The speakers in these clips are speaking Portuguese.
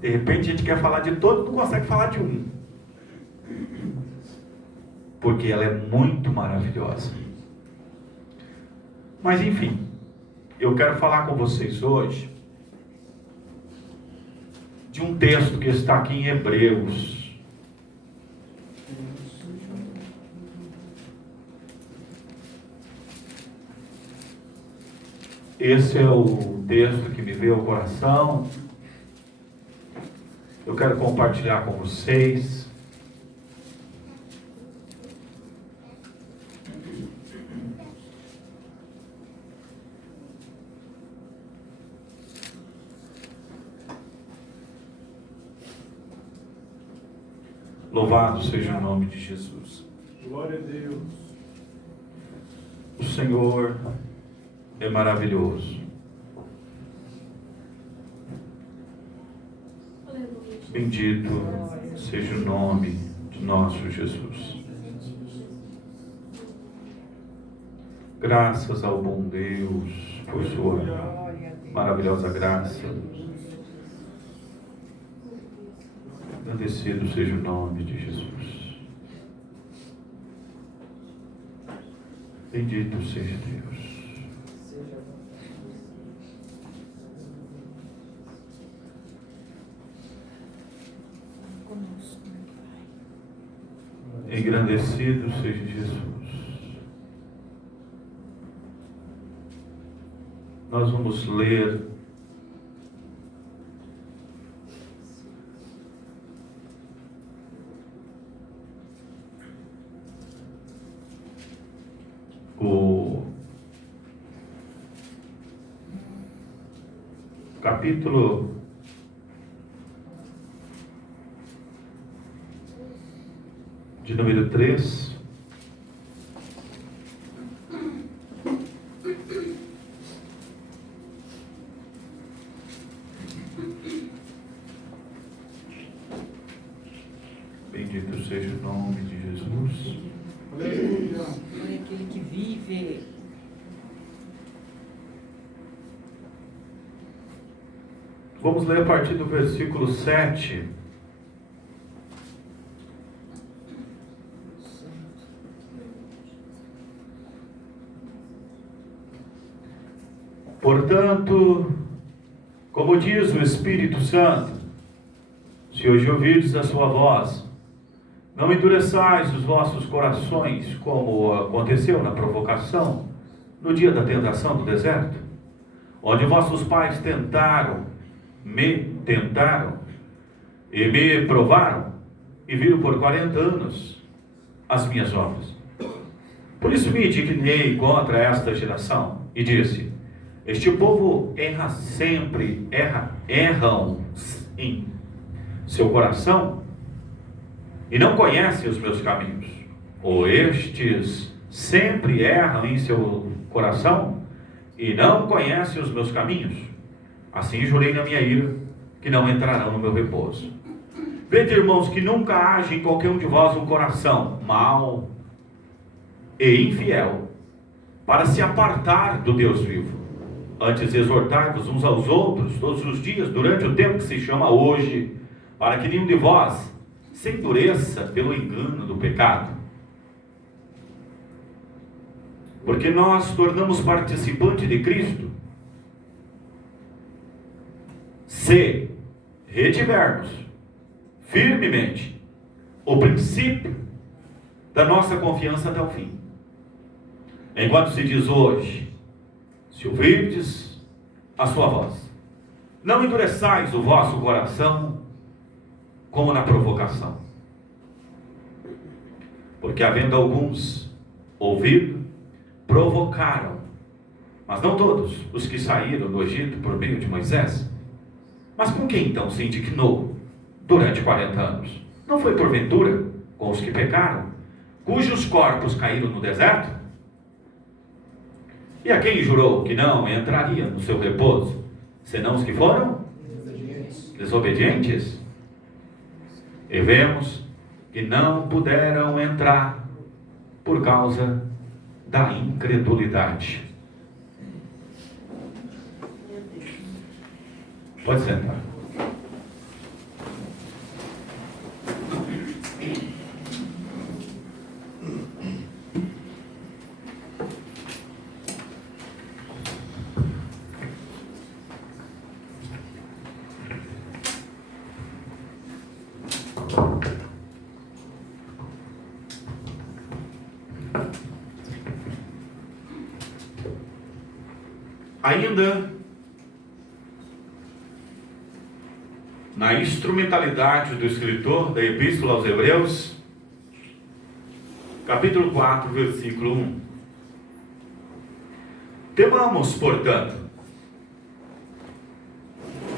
De repente a gente quer falar de todos, não consegue falar de um. Porque ela é muito maravilhosa. Mas enfim, eu quero falar com vocês hoje de um texto que está aqui em Hebreus. Esse é o texto que me veio ao coração. Eu quero compartilhar com vocês. Louvado seja o nome de Jesus. Glória a Deus. O Senhor é maravilhoso. Bendito seja o nome de nosso Jesus. Graças ao bom Deus por sua maravilhosa graça. Agradecido seja o nome de Jesus. Bendito seja Deus. Engrandecido seja Jesus. Nós vamos ler o capítulo de número 3. Bendito seja o nome de Jesus. Aleluia. Glória àquele que vive. Vamos ler a partir do versículo 7. Portanto, como diz o Espírito Santo, se hoje ouvirdes a sua voz, não endureçais os vossos corações, como aconteceu na provocação, no dia da tentação do deserto, onde vossos pais me tentaram e me provaram, e viram por 40 anos as minhas obras. Por isso me indignei contra esta geração, e disse: este povo erra sempre, erram em seu coração, e não conhece os meus caminhos. Ou estes sempre erram em seu coração, e não conhece os meus caminhos. Assim jurei na minha ira, que não entrarão no meu repouso. Vede, irmãos, que nunca haja em qualquer um de vós um coração mau e infiel, para se apartar do Deus vivo. Antes exortai-vos uns aos outros todos os dias, durante o tempo que se chama hoje, para que nenhum de vós se endureça pelo engano do pecado. Porque nós tornamos participante de Cristo, se retivermos firmemente o princípio da nossa confiança até o fim. Enquanto se diz hoje: se ouvirdes a sua voz, não endureçais o vosso coração como na provocação. Porque havendo alguns ouvido, provocaram, mas não todos os que saíram do Egito por meio de Moisés. Mas com quem então se indignou durante 40 anos? Não foi porventura com os que pecaram, cujos corpos caíram no deserto? E a quem jurou que não entraria no seu repouso, senão os que foram desobedientes? E vemos que não puderam entrar por causa da incredulidade. Pode sentar. Ainda na instrumentalidade do escritor da Epístola aos Hebreus, capítulo 4, versículo 1. Temamos, portanto,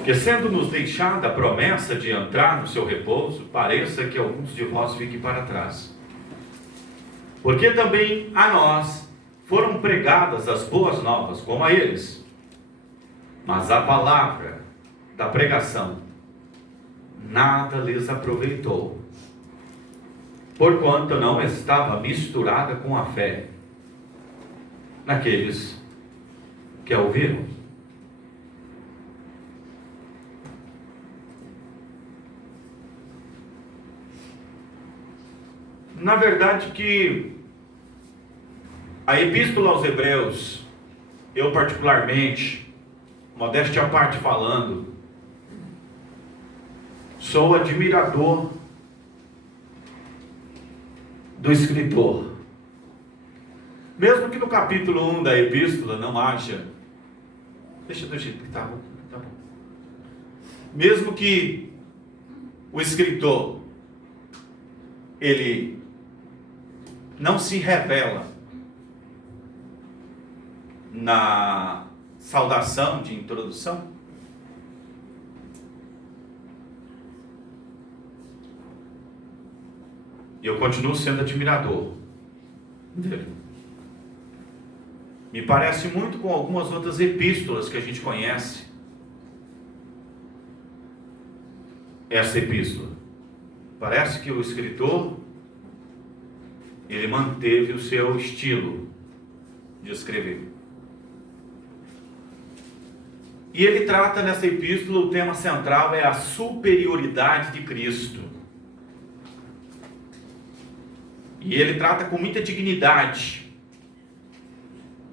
que sendo-nos deixada a promessa de entrar no seu repouso, pareça que alguns de vós fiquem para trás. Porque também a nós foram pregadas as boas novas, como a eles. Mas a palavra da pregação nada lhes aproveitou, porquanto não estava misturada com a fé naqueles que a ouviram. Na verdade que a Epístola aos Hebreus, eu particularmente, modéstia à parte falando, sou admirador do escritor. Mesmo que no capítulo 1 da Epístola não haja, deixa do jeito que tá bom. Mesmo que o escritor, ele não se revela na saudação de introdução, eu continuo sendo admirador dele. Me parece muito com algumas outras epístolas que a gente conhece. Essa epístola, parece que o escritor, ele manteve o seu estilo de escrever. E ele trata nessa epístola, o tema central é a superioridade de Cristo. E ele trata com muita dignidade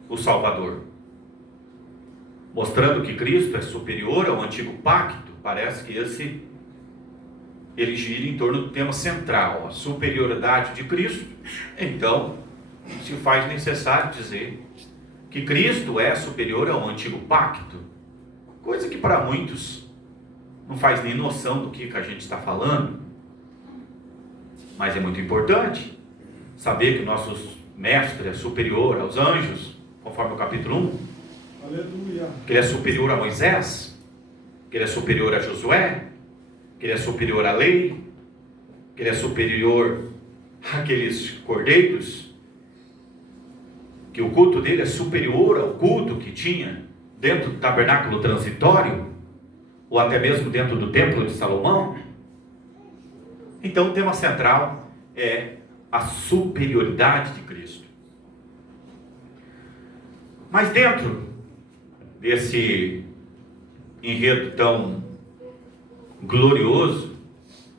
o Salvador, mostrando que Cristo é superior ao antigo pacto. Parece que ele gira em torno do tema central, a superioridade de Cristo. Então, se faz necessário dizer que Cristo é superior ao antigo pacto, coisa que para muitos não faz nem noção do que a gente está falando, mas é muito importante saber que o nosso mestre é superior aos anjos, conforme o capítulo 1, Aleluia. que ele é superior a Moisés, que ele é superior a Josué, que ele é superior à lei, que ele é superior àqueles cordeiros, que o culto dele é superior ao culto que tinha dentro do tabernáculo transitório, ou até mesmo dentro do templo de Salomão. Então o tema central é a superioridade de Cristo. Mas dentro desse enredo tão glorioso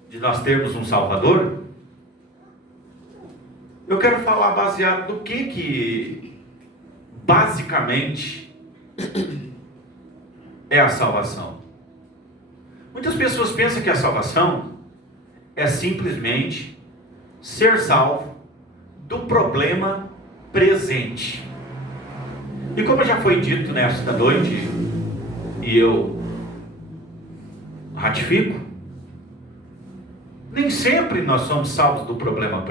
de nós termos um Salvador, eu quero falar baseado do que basicamente é a salvação. Muitas pessoas pensam que a salvação é simplesmente ser salvo do problema presente. E como já foi dito nesta noite, e eu ratifico, nem sempre nós somos salvos do problema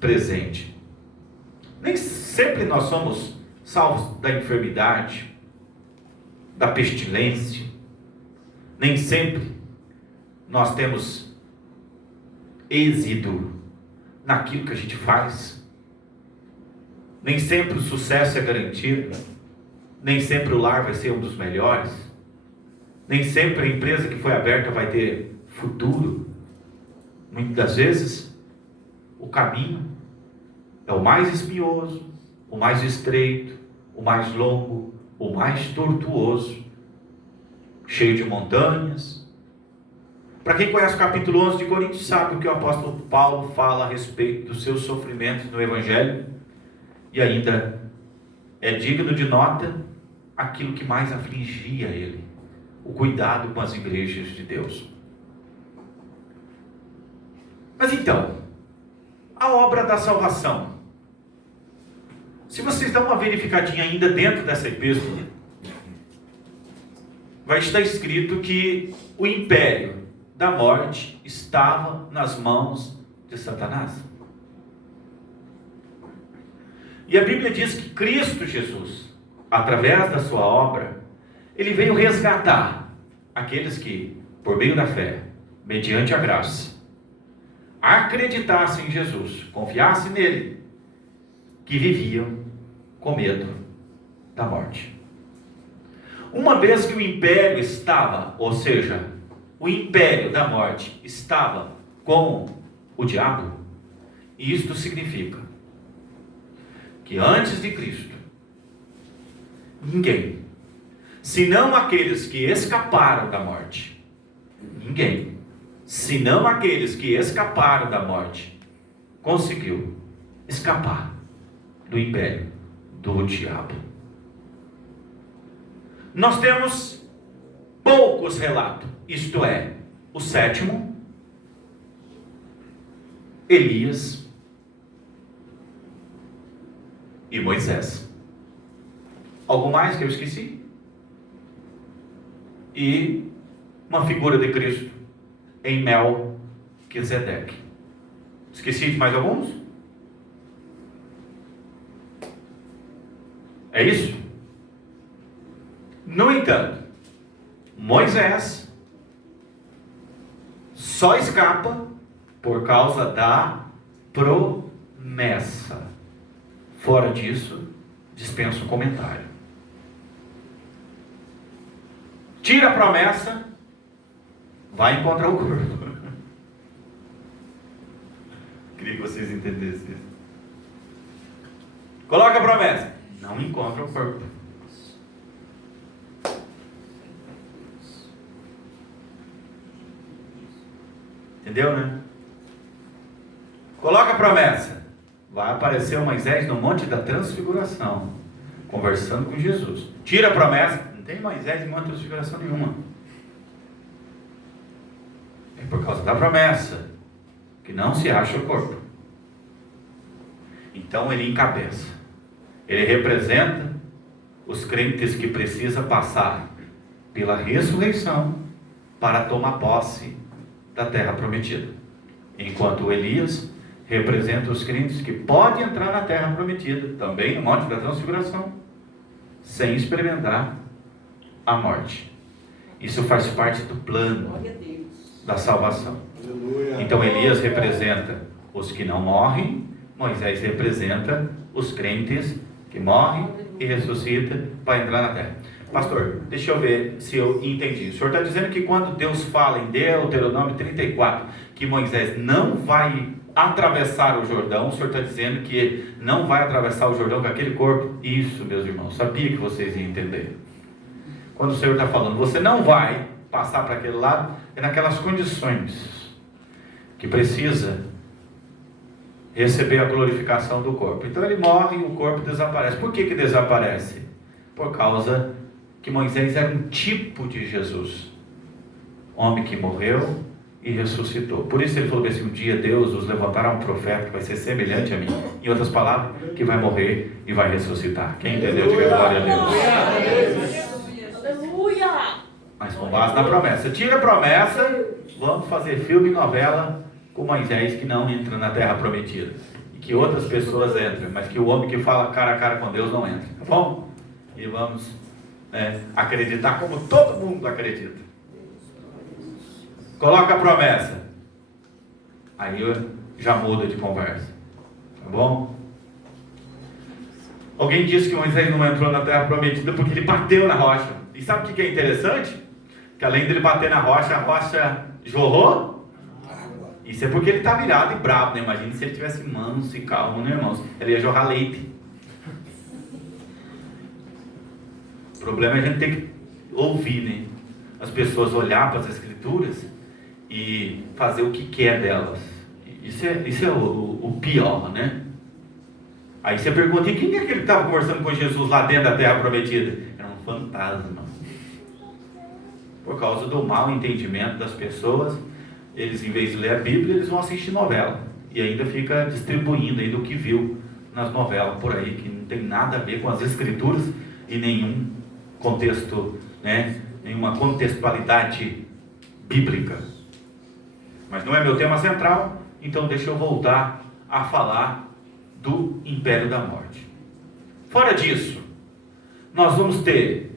presente. Nem sempre nós somos salvos da enfermidade, da pestilência. Nem sempre nós temos êxito naquilo que a gente faz. Nem sempre o sucesso é garantido. Nem sempre o lar vai ser um dos melhores. Nem sempre a empresa que foi aberta vai ter futuro. Muitas das vezes, o caminho é o mais espinhoso, o mais estreito, o mais longo, o mais tortuoso, cheio de montanhas. Para quem conhece o capítulo 11 de Coríntios, sabe o que o apóstolo Paulo fala a respeito dos seus sofrimentos no Evangelho, e ainda é digno de nota aquilo que mais afligia ele: o cuidado com as igrejas de Deus. Mas então, a obra da salvação, se vocês dão uma verificadinha ainda dentro dessa epístola, vai estar escrito que o império da morte estava nas mãos de Satanás. E a Bíblia diz que Cristo Jesus, através da sua obra, ele veio resgatar aqueles que, por meio da fé, mediante a graça, acreditassem em Jesus, confiassem nele, que viviam com medo da morte. Uma vez que o império estava, ou seja, o império da morte estava com o diabo, isto significa que antes de Cristo, ninguém, senão aqueles que escaparam da morte, ninguém, senão aqueles que escaparam da morte, conseguiu escapar do império do diabo. Nós temos poucos relatos, isto é, o sétimo, Elias e Moisés. Algo mais que eu esqueci? E uma figura de Cristo em Melquisedeque. Esqueci de mais alguns? É isso? No entanto, Moisés só escapa por causa da promessa. Fora disso, dispenso um comentário. Tira a promessa, vai encontrar o corpo. Queria que vocês entendessem isso. Coloca a promessa, não encontra o corpo. Entendeu, né? Coloca a promessa. Vai aparecer o Moisés no Monte da Transfiguração, conversando com Jesus. Tira a promessa. Não tem Moisés em Monte da Transfiguração nenhuma. É por causa da promessa que não se acha o corpo. Então ele encabeça. Ele representa os crentes que precisam passar pela ressurreição para tomar posse da terra prometida. Enquanto Elias representa os crentes que podem entrar na terra prometida, também no Monte da Transfiguração, sem experimentar a morte. Isso faz parte do plano da salvação. Então Elias representa os que não morrem, Moisés representa os crentes que morrem e ressuscitam para entrar na terra. Pastor, deixa eu ver se eu entendi. O senhor está dizendo que quando Deus fala em Deuteronômio 34, que Moisés não vai atravessar o Jordão, o senhor está dizendo que não vai atravessar o Jordão com aquele corpo? Isso, meus irmãos, sabia que vocês iam entender. Quando o Senhor está falando, você não vai passar para aquele lado, é naquelas condições que precisa receber a glorificação do corpo. Então ele morre e o corpo desaparece. Por que desaparece? Por causa que Moisés era um tipo de Jesus, homem que morreu e ressuscitou. Por isso ele falou assim: um dia Deus nos levantará um profeta que vai ser semelhante a mim. Em outras palavras, que vai morrer e vai ressuscitar. Quem entendeu, diga glória a Deus. Aleluia! Mas com base na promessa. Tira a promessa, vamos fazer filme e novela com Moisés que não entra na terra prometida. E que outras pessoas entram, mas que o homem que fala cara a cara com Deus não entra. Tá bom? E vamos acreditar como todo mundo acredita. Coloca a promessa. Aí já muda de conversa. Tá bom? Alguém disse que Moisés não entrou na terra prometida porque ele bateu na rocha. E sabe o que é interessante? Que além dele bater na rocha, a rocha jorrou. Isso é porque ele está virado e bravo, né? Imagina se ele tivesse manso e calmo, né, irmãos? Ele ia jorrar leite. O problema é a gente ter que ouvir, né? As pessoas olhar para as escrituras e fazer o que quer delas. Isso é o pior, né? Aí você pergunta: e quem é que ele estava conversando com Jesus lá dentro da terra prometida? Era um fantasma. Por causa do mau entendimento das pessoas, eles, em vez de ler a Bíblia, eles vão assistir novela. E ainda fica distribuindo ainda o que viu nas novelas por aí, que não tem nada a ver com as escrituras e nenhum contexto, né, em uma contextualidade bíblica. Mas não é meu tema central, então deixa eu voltar a falar do império da morte. Fora disso, nós vamos ter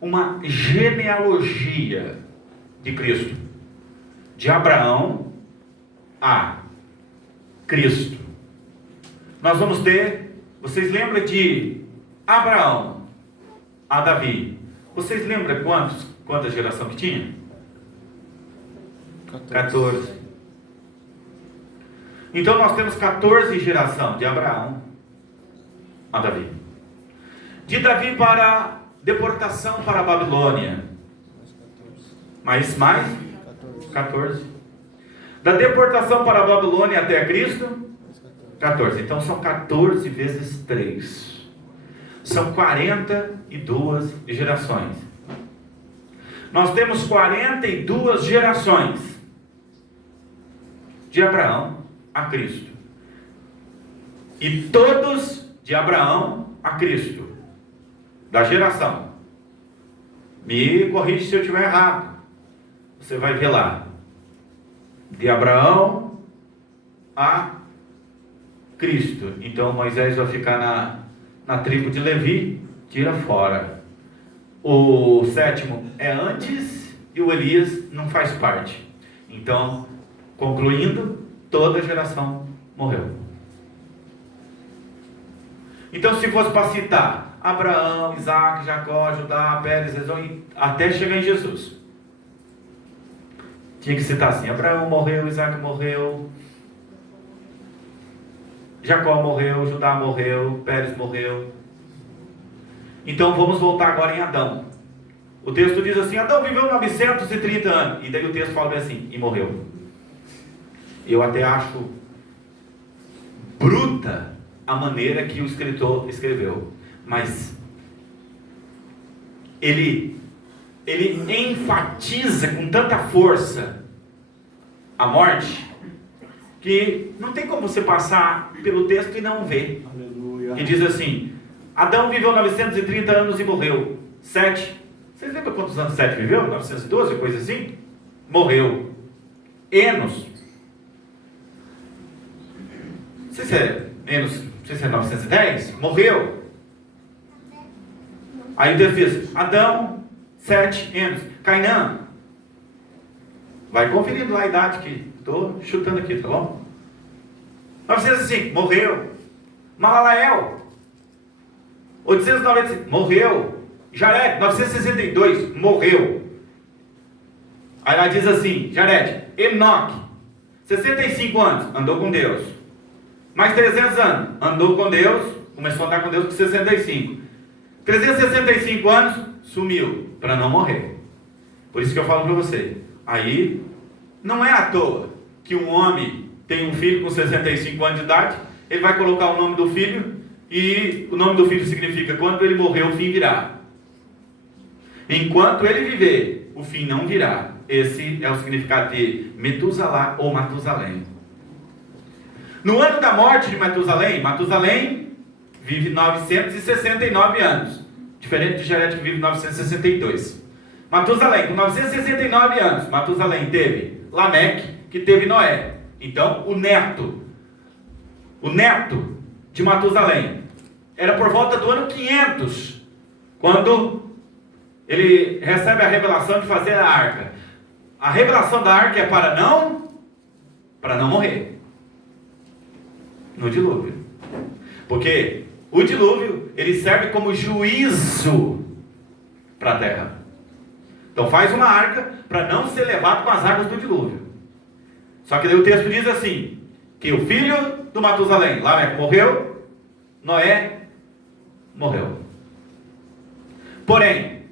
uma genealogia de Cristo, de Abraão a Cristo. Nós vamos ter, vocês lembram de Abraão a Davi? Vocês lembram quantas gerações que tinha? 14. Então nós temos 14 gerações de Abraão a Davi. De Davi para deportação para a Babilônia. Mais 14. Da deportação para a Babilônia até Cristo, 14. Então são 14 vezes 3. São 42 gerações. Nós temos 42 gerações de Abraão a Cristo. E todos de Abraão a Cristo. Da geração. Me corrige se eu estiver errado. Você vai ver lá. De Abraão a Cristo. Então Moisés vai ficar na tribo de Levi. Tira fora. O sétimo é antes e o Elias não faz parte. Então, concluindo, toda a geração morreu. Então, se fosse para citar Abraão, Isaac, Jacó, Judá, Pérez, Ezon, até chegar em Jesus, tinha que citar assim: Abraão morreu, Isaac morreu, Jacó morreu, Judá morreu, Pérez morreu. Então vamos voltar agora em Adão. O texto diz assim: Adão viveu 930 anos. E daí o texto fala bem assim: e morreu. Eu até acho bruta a maneira que o escritor escreveu. Mas ele enfatiza com tanta força a morte, que não tem como você passar pelo texto e não ver. Aleluia. E diz assim: Adão viveu 930 anos e morreu. 7. Vocês lembram quantos anos 7 viveu? 912, coisa assim? Morreu. Enos. Não sei se é Enos, não sei se é 910. Morreu. Aí o texto diz: Adão, 7 Enos. Cainã. Vai conferindo lá a idade que estou chutando aqui, tá bom? 905, morreu. Malalael, 895, morreu. Jared, 962, morreu. Aí ela diz assim: Jared, Enoque, 65 anos, andou com Deus. Mais 300 anos, andou com Deus, começou a andar com Deus com 65. 365 anos, sumiu, para não morrer. Por isso que eu falo para você. Aí, não é à toa que um homem tem um filho com 65 anos de idade, ele vai colocar o nome do filho, e o nome do filho significa: quando ele morrer, o fim virá. Enquanto ele viver, o fim não virá. Esse é o significado de Metusalá ou Matusalém. No ano da morte de Matusalém, Matusalém vive 969 anos. Diferente de Jared, que vive 962. Matusalém, com 969 anos, Matusalém teve Lameque, que teve Noé. Então, o neto de Matusalém era por volta do ano 500, quando ele recebe a revelação de fazer a arca. A revelação da arca é para não morrer no dilúvio. Porque o dilúvio, ele serve como juízo para a terra. Então faz uma arca para não ser levado com as águas do dilúvio. Só que daí o texto diz assim, que o filho do Matusalém, Lameque, morreu, Noé morreu. Porém,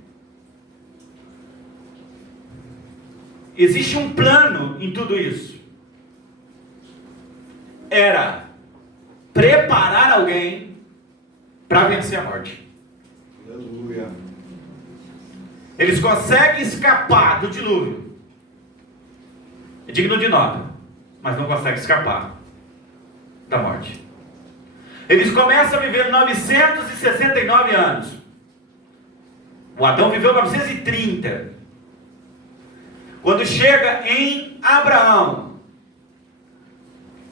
existe um plano em tudo isso. Era preparar alguém para vencer a morte. Aleluia. Eles conseguem escapar do dilúvio. É digno de nota, mas não conseguem escapar da morte. Eles começam a viver 969 anos. O Adão viveu 930. Quando chega em Abraão,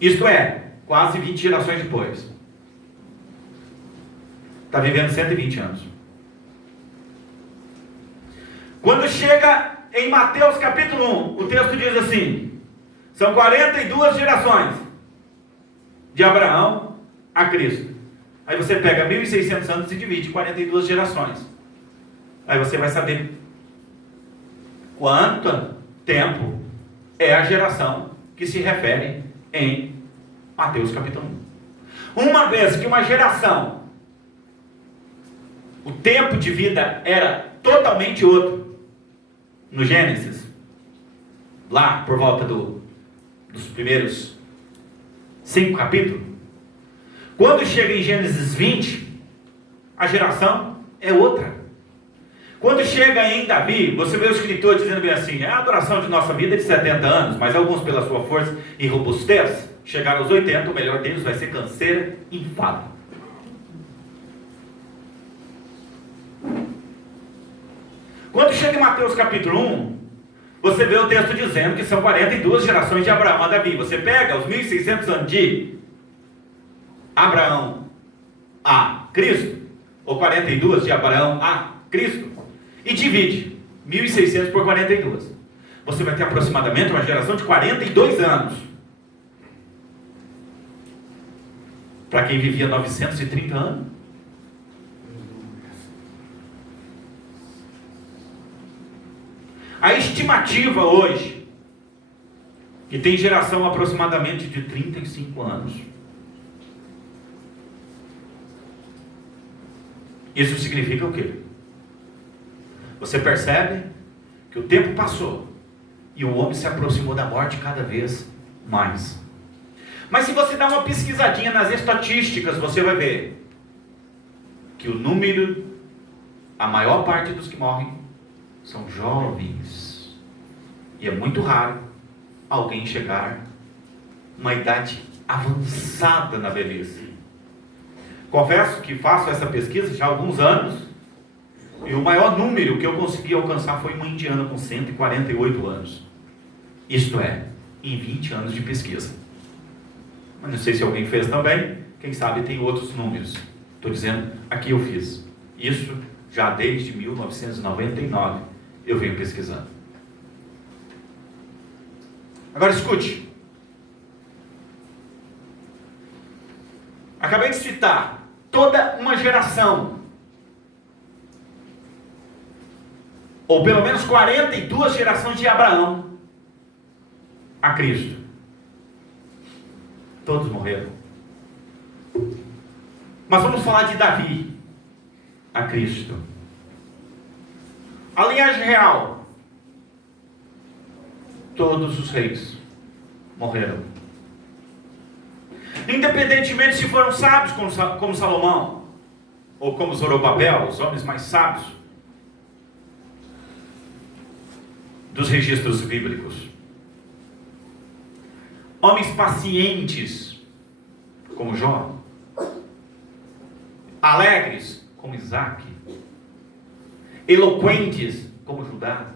isto é, quase 20 gerações depois, está vivendo 120 anos. Quando chega em Mateus capítulo 1, o texto diz assim: são 42 gerações de Abraão a Cristo. Aí você pega 1.600 anos e divide em 42 gerações. Aí você vai saber quanto tempo é a geração que se refere em Mateus capítulo 1. Uma vez que uma geração, o tempo de vida era totalmente outro no Gênesis, lá por volta dos primeiros 5 capítulos. Quando chega em Gênesis 20, a geração é outra. Quando chega em Davi, você vê o escritor dizendo bem assim: a duração de nossa vida é de 70 anos, mas alguns pela sua força e robustez chegaram aos 80, o melhor deles vai ser canseira e enfado. Quando chega em Mateus capítulo 1, você vê o texto dizendo que são 42 gerações de Abraão a Davi. Você pega os 1.600 anos de Abraão a Cristo, ou 42 de Abraão a Cristo, e divide 1.600 por 42. Você vai ter aproximadamente uma geração de 42 anos. Para quem vivia 930 anos. A estimativa hoje, que tem geração aproximadamente de 35 anos. Isso significa o quê? Você percebe que o tempo passou e o homem se aproximou da morte cada vez mais. Mas se você dá uma pesquisadinha nas estatísticas, você vai ver que o número, a maior parte dos que morrem são jovens. E é muito raro alguém chegar a uma idade avançada na velhice. Confesso que faço essa pesquisa já há alguns anos, e o maior número que eu consegui alcançar foi uma indiana com 148 anos. Isto é, em 20 anos de pesquisa. Mas não sei se alguém fez também, quem sabe tem outros números. Estou dizendo, aqui eu fiz. Isso já desde 1999 eu venho pesquisando. Agora escute. Acabei de citar toda uma geração, ou pelo menos 42 gerações de Abraão a Cristo. Todos morreram. Mas vamos falar de Davi a Cristo. A linhagem real. Todos os reis morreram. Independentemente se foram sábios como Salomão, ou como Zorobabel, os homens mais sábios dos registros bíblicos. Homens pacientes, como Jó. Alegres, como Isaac. Eloquentes, como Judá.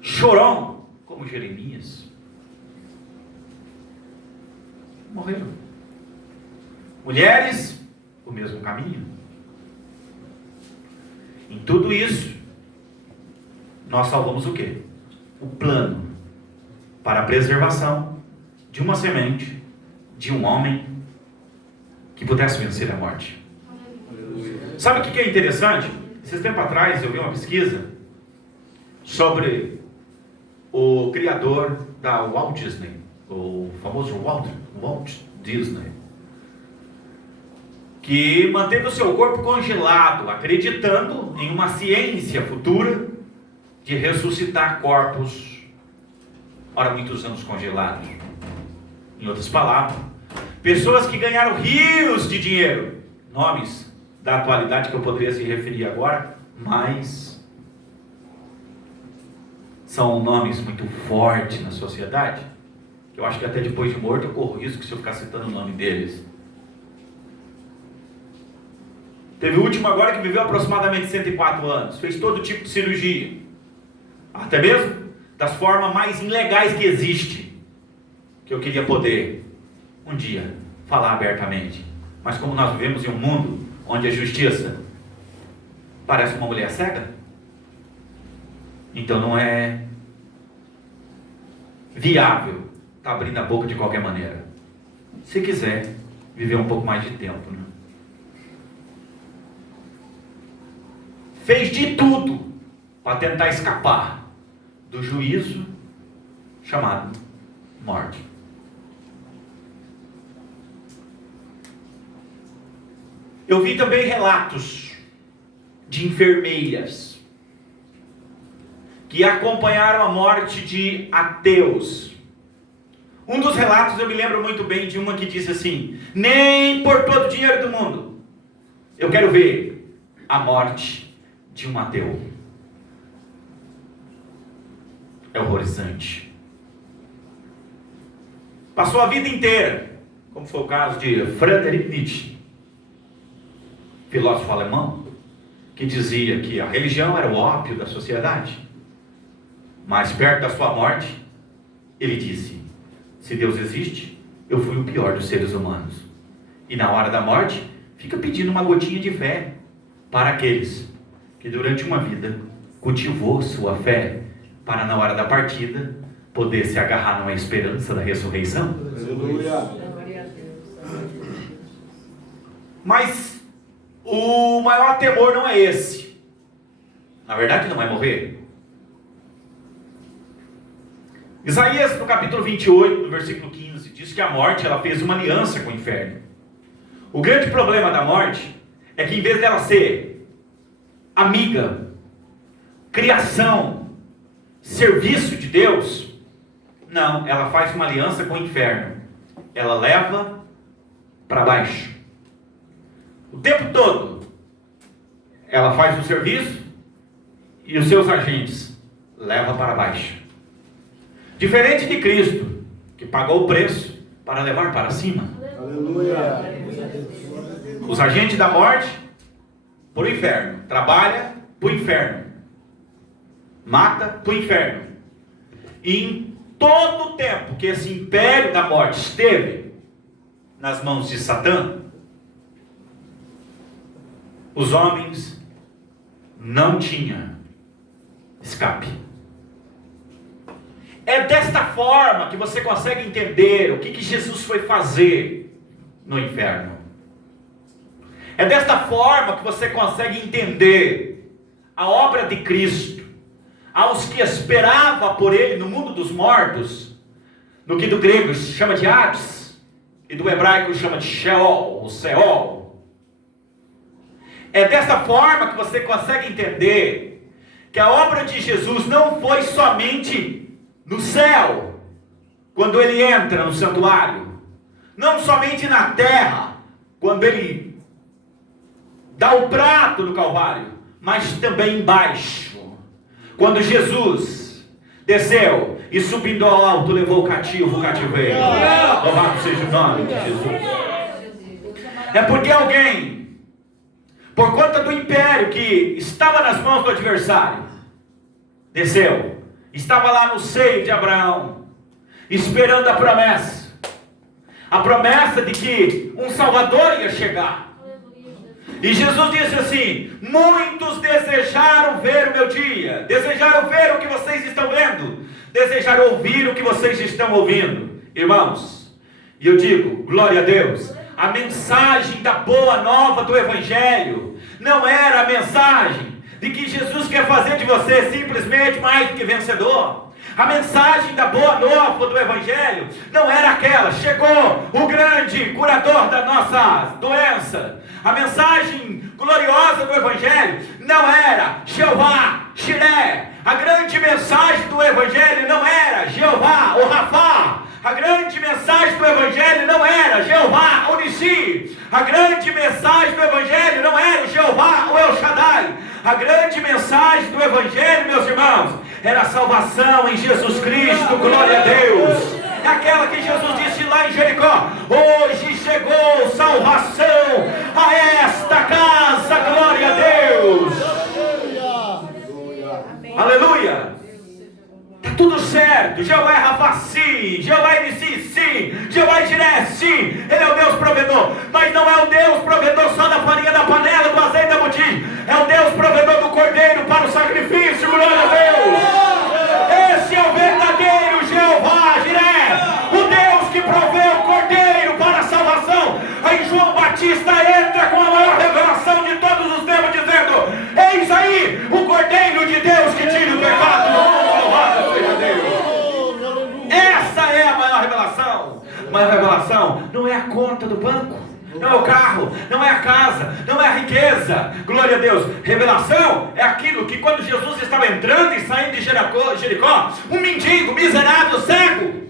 Chorão, como Jeremias. Morreram. Mulheres, o mesmo caminho. Em tudo isso, nós salvamos o quê? O plano para a preservação de uma semente, de um homem que pudesse vencer a morte. Sabe o que é interessante? Esses tempos atrás eu vi uma pesquisa sobre o criador da Walt Disney, o famoso Walt Disney, que manteve o seu corpo congelado, acreditando em uma ciência futura de ressuscitar corpos, ora, muitos anos congelados. Em outras palavras, pessoas que ganharam rios de dinheiro, nomes da atualidade que eu poderia se referir agora, mas são nomes muito fortes na sociedade, que eu acho que até depois de morto eu corro risco se eu ficar citando o nome deles. Teve o último agora que viveu aproximadamente 104 anos. Fez todo tipo de cirurgia. Até mesmo das formas mais ilegais que existe. Que eu queria poder, um dia, falar abertamente. Mas como nós vivemos em um mundo onde a justiça parece uma mulher cega, então não é viável estar abrindo a boca de qualquer maneira. Se quiser viver um pouco mais de tempo, né? Fez de tudo para tentar escapar do juízo chamado morte. Eu vi também relatos de enfermeiras que acompanharam a morte de ateus. Um dos relatos eu me lembro muito bem de uma que disse assim: nem por todo o dinheiro do mundo eu quero ver a morte de um ateu. É horrorizante. Passou a vida inteira, como foi o caso de Friedrich Nietzsche, filósofo alemão, que dizia que a religião era o ópio da sociedade. Mas perto da sua morte, ele disse: se Deus existe, eu fui o pior dos seres humanos. E na hora da morte, fica pedindo uma gotinha de fé para aqueles que durante uma vida cultivou sua fé, para na hora da partida poder se agarrar numa esperança da ressurreição. Aleluia. Mas o maior temor não é esse. Na verdade não é morrer. Isaías, no capítulo 28, no versículo 15, diz que a morte ela fez uma aliança com o inferno. O grande problema da morte é que em vez dela ser amiga, criação, serviço de Deus, não, ela faz uma aliança com o inferno. Ela leva para baixo. O tempo todo ela faz o serviço e os seus agentes leva para baixo. Diferente de Cristo, que pagou o preço para levar para cima. Aleluia. Os agentes da morte, para o inferno. Trabalha para o inferno. Mata para o inferno. E em todo o tempo que esse império da morte esteve nas mãos de Satã, os homens não tinham escape. É desta forma que você consegue entender o que Jesus foi fazer no inferno. É desta forma que você consegue entender a obra de Cristo aos que esperavam por Ele no mundo dos mortos, no que do grego se chama de Hades e do hebraico chama de Sheol, ou Seol. É desta forma que você consegue entender que a obra de Jesus não foi somente no céu, quando Ele entra no santuário, não somente na terra, quando Ele dá o prato no Calvário, mas também embaixo, quando Jesus desceu e subindo ao alto levou o cativo o cativeiro. Louvado seja o nome de Jesus. É porque alguém, por conta do império que estava nas mãos do adversário, desceu, estava lá no seio de Abraão, esperando a promessa de que um Salvador ia chegar. E Jesus disse assim: muitos desejaram ver o meu dia, desejaram ver o que vocês estão vendo, desejaram ouvir o que vocês estão ouvindo. Irmãos, e eu digo, glória a Deus, a mensagem da boa nova do Evangelho não era a mensagem de que Jesus quer fazer de você simplesmente mais do que vencedor. A mensagem da boa nova do Evangelho não era aquela: chegou o grande curador da nossa doença. A mensagem gloriosa do Evangelho não era Jeová Jiré. A grande mensagem do Evangelho não era Jeová ou Rafá. A grande mensagem do Evangelho não era Jeová ou Nissi. A grande mensagem do Evangelho não era Jeová ou El Shaddai. A grande mensagem do Evangelho, meus irmãos, era a salvação em Jesus Cristo, glória a Deus. É aquela que Jesus disse lá em Jericó: hoje chegou salvação a esta casa, Aleluia! Está tudo certo. Jeová é Rafa, sim. Jeová é Nissi, sim. Jeová é Jiré, sim. Ele é o Deus provedor. Mas não é o Deus provedor só da farinha da panela, do azeite da botija. É o Deus provedor do cordeiro para o sacrifício. Glória a Deus. Esse é o verdadeiro Jeová Jiré. O Deus que provê o cordeiro para a salvação. Aí João Batista entra com a maior revelação de todos os tempos, dizendo: eis aí o cordeiro de Deus que tira o pecado do mundo. Louvado seja Deus. Essa é a maior revelação. A maior revelação não é a conta do banco, não é o carro, não é a casa, não é a riqueza. Glória a Deus. Revelação é aquilo que quando Jesus estava entrando e saindo de Jericó, um mendigo, miserável, cego,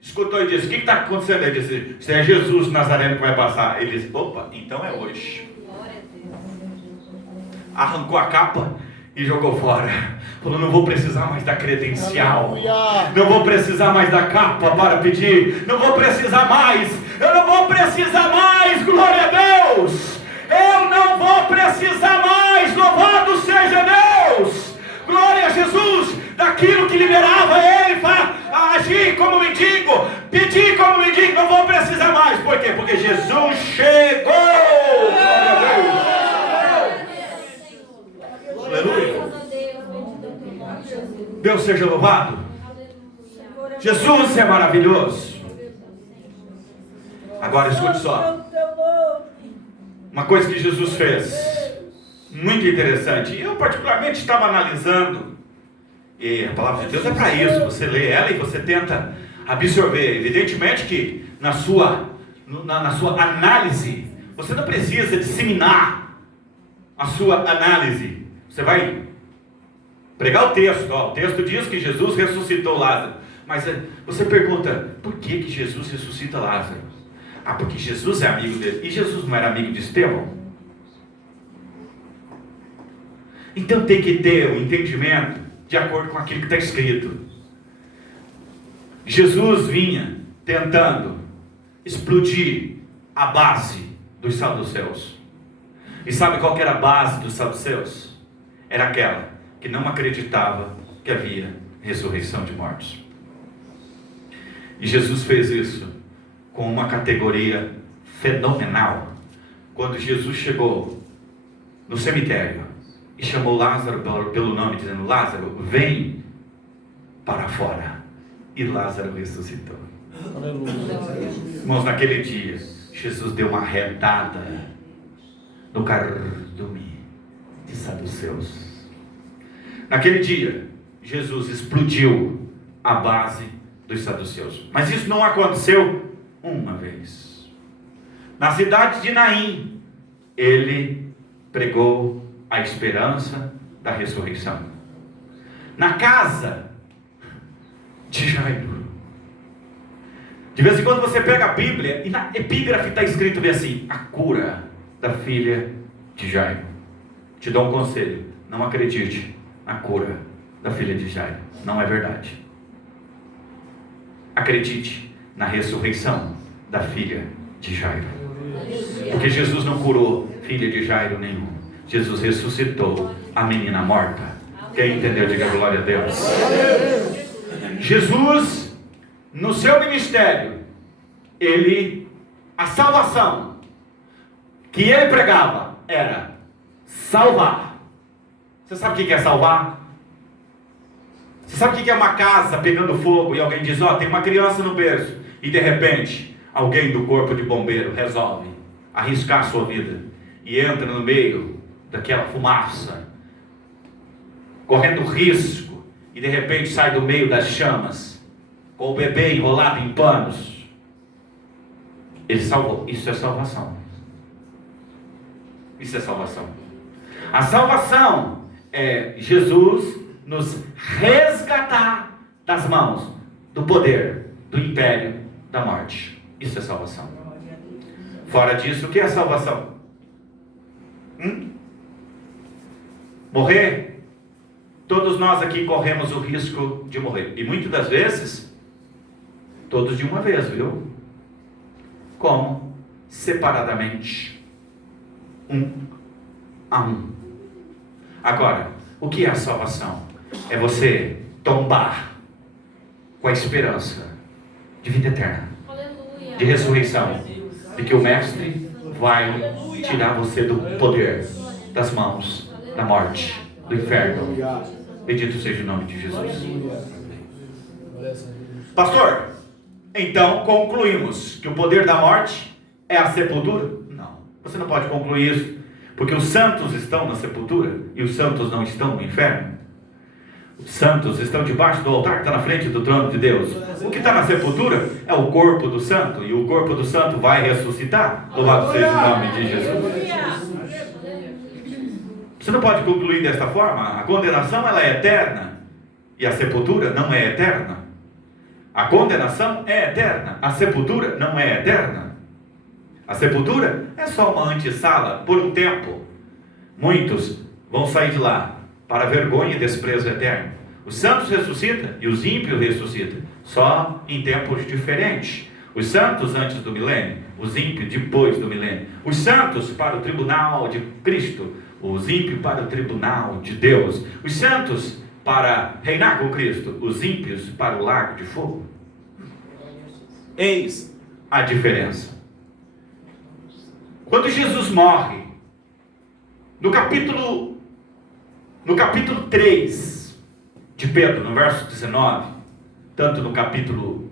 escutou e disse: o que está acontecendo? Ele disse: isso é Jesus Nazareno que vai passar. Ele disse: opa, então é hoje. Arrancou a capa e jogou fora. Falou: não vou precisar mais da credencial, não vou precisar mais da capa para pedir, não vou precisar mais, eu não vou precisar mais, glória a Deus, eu não vou precisar mais, louvado seja Deus, glória a Jesus, daquilo que liberava ele para agir como mendigo, pedir como mendigo, não vou precisar mais. Por quê? Porque Jesus chegou, glória a Deus, aleluia. Deus seja louvado. Jesus é maravilhoso. Agora escute só. Uma coisa que Jesus fez, muito interessante. Eu particularmente estava analisando. E a palavra de Deus é para isso. Você lê ela e você tenta absorver. Evidentemente que na sua análise, você não precisa disseminar a sua análise. Você vai pregar o texto. O texto diz que Jesus ressuscitou Lázaro. Mas você pergunta: por que Jesus ressuscita Lázaro? Ah, porque Jesus é amigo dele. E Jesus não era amigo de Estevão? Então tem que ter o entendimento de acordo com aquilo que está escrito. Jesus vinha tentando explodir a base dos saduceus. E sabe qual que era a base dos saduceus? Era aquela que não acreditava que havia ressurreição de mortos. E Jesus fez isso com uma categoria fenomenal. Quando Jesus chegou no cemitério e chamou Lázaro pelo nome, dizendo: Lázaro, vem para fora. E Lázaro ressuscitou. Irmãos, naquele dia, Jesus deu uma redada no cardume de saduceus. Naquele dia, Jesus explodiu a base dos saduceus. Mas isso não aconteceu uma vez. Na cidade de Naim, ele pregou a esperança da ressurreição. Na casa de Jairo. De vez em quando você pega a Bíblia e na epígrafe está escrito bem assim: a cura da filha de Jairo. Te dou um conselho: não acredite na cura da filha de Jairo. Não é verdade. Acredite na ressurreição da filha de Jairo. Porque Jesus não curou filha de Jairo nenhum. Jesus ressuscitou a menina morta. Quem entendeu, diga glória a Deus. Jesus, no seu ministério, a salvação que ele pregava era salvar. Você sabe o que é salvar? Você sabe o que é uma casa pegando fogo e alguém diz: ó, tem uma criança no berço, e de repente alguém do corpo de bombeiro resolve arriscar a sua vida e entra no meio daquela fumaça, correndo risco, e de repente sai do meio das chamas com o bebê enrolado em panos. Ele salvou. Isso é salvação. Isso é salvação. A salvação é Jesus nos resgatar das mãos do poder, do império da morte. Isso é salvação. Fora disso, o que é salvação? Morrer? Todos nós aqui corremos o risco de morrer. E muitas das vezes, todos de uma vez, viu? Como? Separadamente. Um a um. Agora, o que é a salvação? é você tombar com a esperança de vida eterna, Aleluia. de ressurreição, de que o Mestre vai tirar você do poder, das mãos da morte, do inferno. Bendito seja o nome de Jesus. Pastor, então concluímos que o poder da morte é a sepultura? Não, você não pode concluir isso, porque os santos estão na sepultura e os santos não estão no inferno. Os santos estão debaixo do altar que está na frente do trono de Deus. O que está na sepultura é o corpo do santo, e o corpo do santo vai ressuscitar. Louvado seja o nome de Jesus. Você não pode concluir desta forma. A condenação ela é eterna e a sepultura não é eterna. A condenação é eterna, a sepultura não é eterna. A sepultura é só uma antessala por um tempo. Muitos vão sair de lá para vergonha e desprezo eterno. Os santos ressuscitam e os ímpios ressuscitam, só em tempos diferentes. Os santos antes do milênio, os ímpios depois do milênio. Os santos para o tribunal de Cristo, os ímpios para o tribunal de Deus. Os santos para reinar com Cristo, os ímpios para o lago de fogo. Eis a diferença. Quando Jesus morre, no capítulo 3 de Pedro, no verso 19, tanto no capítulo